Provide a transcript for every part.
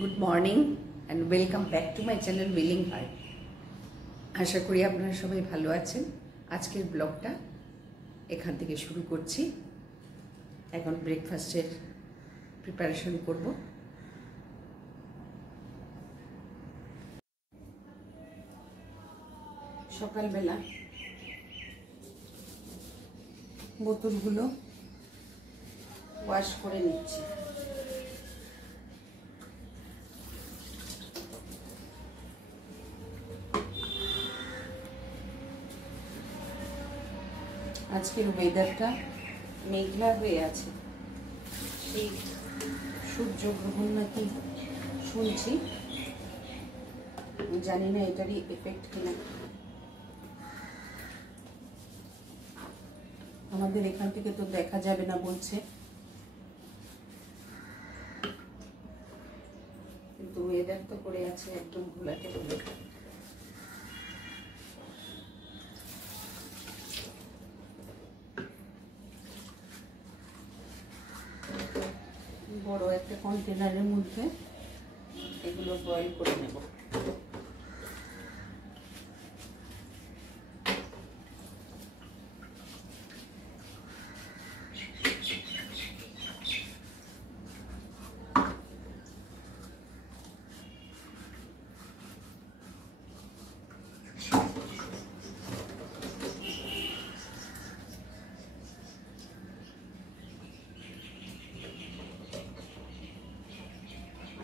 Good morning and welcome back to my channel willing heart. আশা করি আপনারা সবাই ভালো আছেন। আজকের ব্লগটা এখান থেকে শুরু করছি। এখন ব্রেকফাস্টের প্রিপারেশন করব। সকালবেলা বোতলগুলো ওয়াশ করে নিচ্ছি। আজকের ওয়েদারটা মেঘলা হয়ে আছে, সেই সূর্যগ্রহণ নাকি শুনছি, জানি না এটারই এফেক্ট কিনা। আমাদের এখান থেকে তো দেখা যাবে না বলছে, কিন্তু ওয়েদার তো করে আছে একদম ঘোলাটে ঘোলা। বড় একটা কন্টেনারের মধ্যে এগুলো বয়েল করে নেব।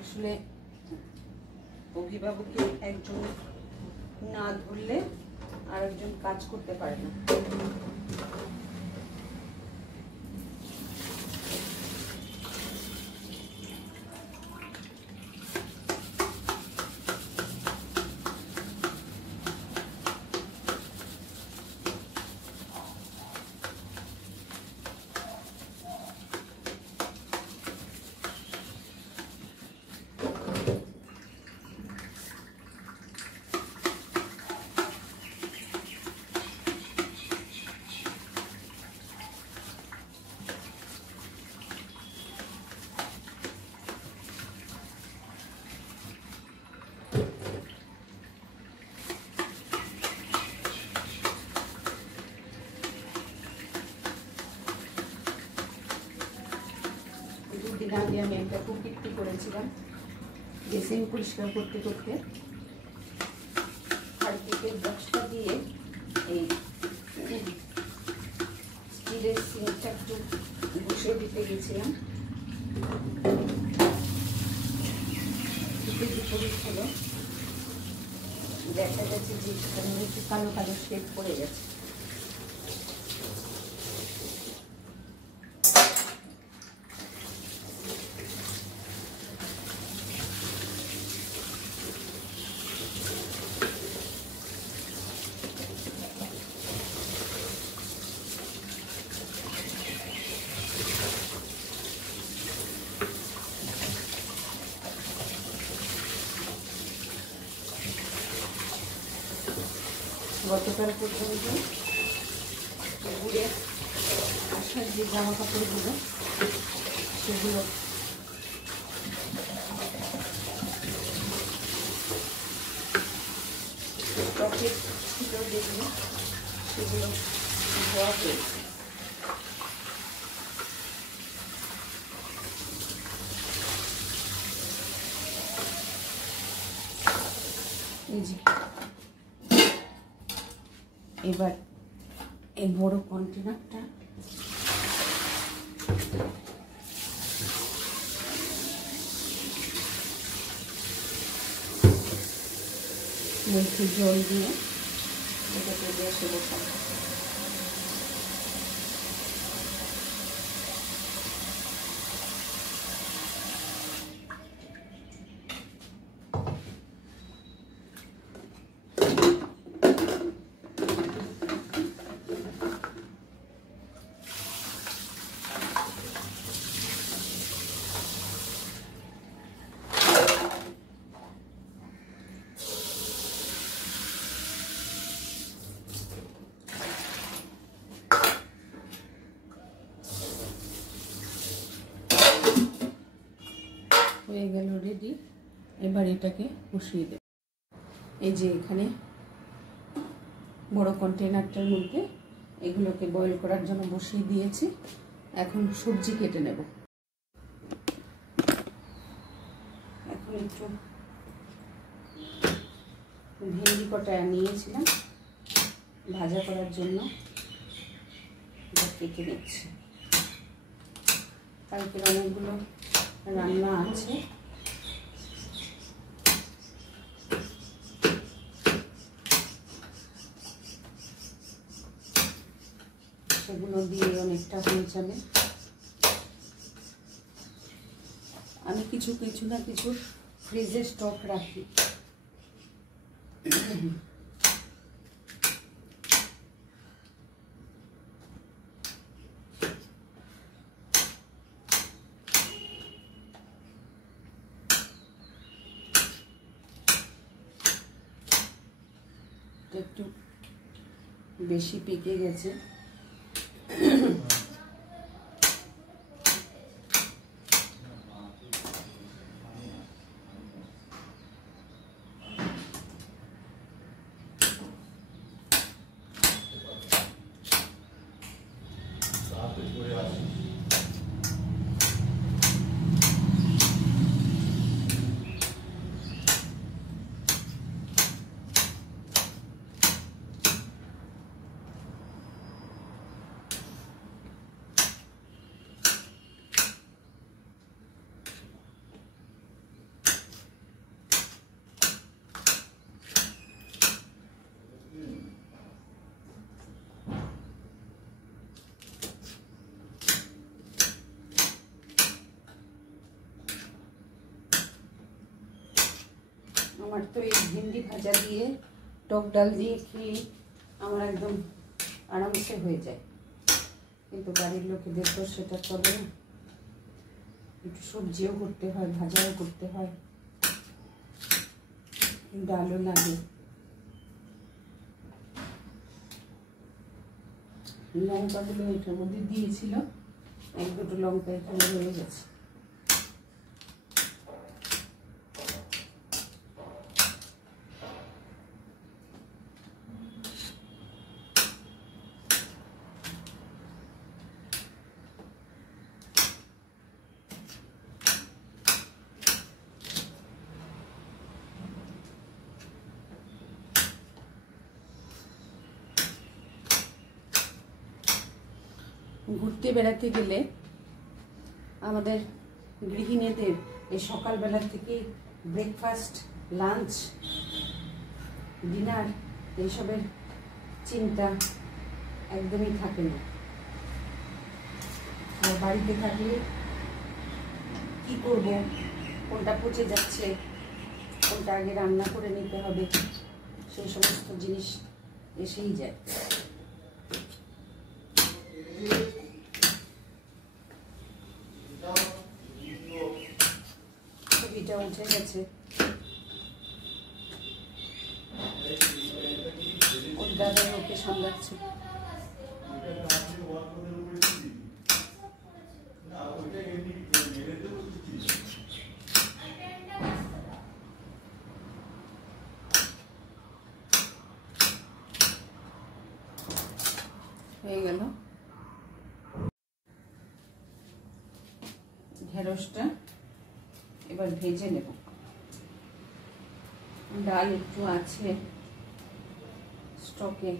আসলে অভিভাবককে একজন না ধরলে আর একজন কাজ করতে পারে না। দুদিন আগে আমি একটা কুকিটি করেছিলাম, বেসিন পরিষ্কার করতে করতে হারপিকের বক্সটা দিয়ে এই স্টিলের সিঙ্কটা একটু বসিয়ে দিতে গেছিলাম। বিপরীত হলো, দেখা যাচ্ছে যে সেখানে একটু কালো কালো শেড পড়ে গেছে। গতকাল পর্যন্ত ঘুরে আসার যে জামা কাপড়গুলো সেগুলো পকেট ছিল যেগুলো সেগুলো ধোয়া হয়েছে। এবার এই বড় কন্টেনারটা একটু জল দিয়ে এটাকে গ্যাসে বসাবো। হয়ে গেল রেডি। এবার এটাকে বসিয়ে দেব। এই যে এখানে বড় কন্টেনারটার মধ্যে এগুলোকে বয়েল করার জন্য বসিয়ে দিয়েছি। এখন সবজি কেটে নেব। এখন একটু ভেন্ডি কটা নিয়েছিলাম ভাজা করার জন্য, এটা কেটে নিচ্ছি। কালকের অনেকগুলো রান্না আছে, সেগুলো দিয়ে অনেকটা হয়ে যাবে। আমি কিছু না কিছু ফ্রিজে স্টক রাখি। একটু বেশি পেকে গেছে, আমার তো এই ভেন্ডি ভাজা দিয়ে টক ডাল দিয়ে খেয়ে আমার একদম আরামসে হয়ে যায়, কিন্তু বাড়ির লোকেদের তো সেটা চলে না। একটু সবজিও করতে হয়, ভাজাও করতে হয়, ডালও লাগে। লঙ্কাগুলো এটার মধ্যে দিয়েছিল, এক দুটো লঙ্কা এখানে রয়ে গেছে। ঘুরতে বেড়াতে গেলে আমাদের গৃহিণীদের এই সকালবেলা থেকে ব্রেকফাস্ট, লাঞ্চ, ডিনার এইসবের চিন্তা একদমই থাকে না। আর বাড়িতে থাকলে কি করব, কোনটা পচে যাচ্ছে, কোনটা আগে রান্না করে নিতে হবে, সেই সমস্ত জিনিস এসেই যায়। ছবিটা উঠে গেছে, ওর দাদা ওকে সামলাচ্ছে। হয়ে গেল ঢেঁড়সটা, এবার ভেজে নেব। ডাল একটু আছে স্টকে,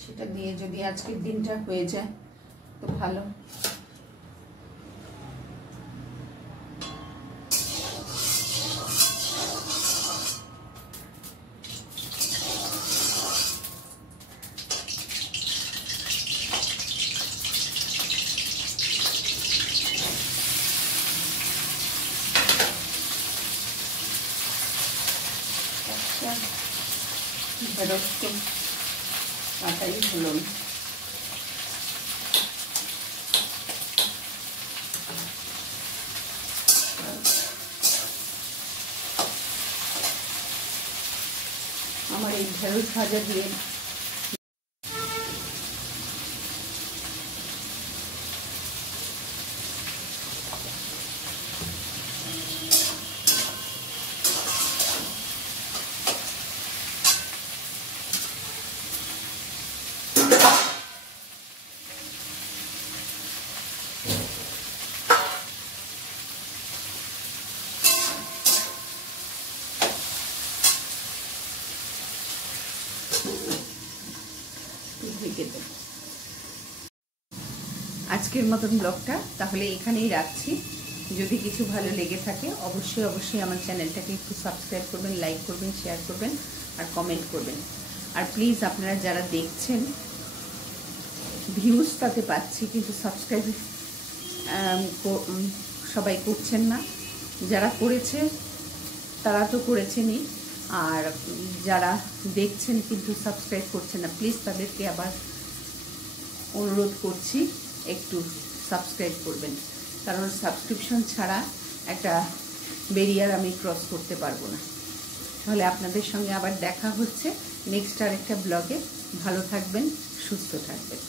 সেটা দিয়ে যদি আজকের দিনটা হয়ে যায় তো ভালো। ঢেঁড়স তো কাটাই হলো না। আমার এই ঢেঁড়স ভাজা দিয়ে আজকের মতন ব্লগটা তাহলে এখানেই রাখছি। যদি কিছু ভালো লেগে থাকে অবশ্যই আমার চ্যানেলটাকে একটু সাবস্ক্রাইব করবেন, লাইক করবেন, শেয়ার করবেন আর কমেন্ট করবেন। আর প্লিজ আপনারা যারা দেখছেন, ভিউজ তাতে পাচ্ছি কিন্তু সাবস্ক্রাইব সবাই করছেন না। যারা করেছে তারা তো করেছেনই, আর যারা দেখছেন কিন্তু সাবস্ক্রাইব করছেন না, প্লিজ তাদেরকে আবার অনুরোধ করছি একটু সাবস্ক্রাইব করবেন, কারণ সাবস্ক্রিপশন ছাড়া একটা ব্যারিয়ার আমি ক্রস করতে পারবো না। তাহলে আপনাদের সঙ্গে আবার দেখা হচ্ছে নেক্সট আর একটা ব্লগে। ভালো থাকবেন, সুস্থ থাকবেন।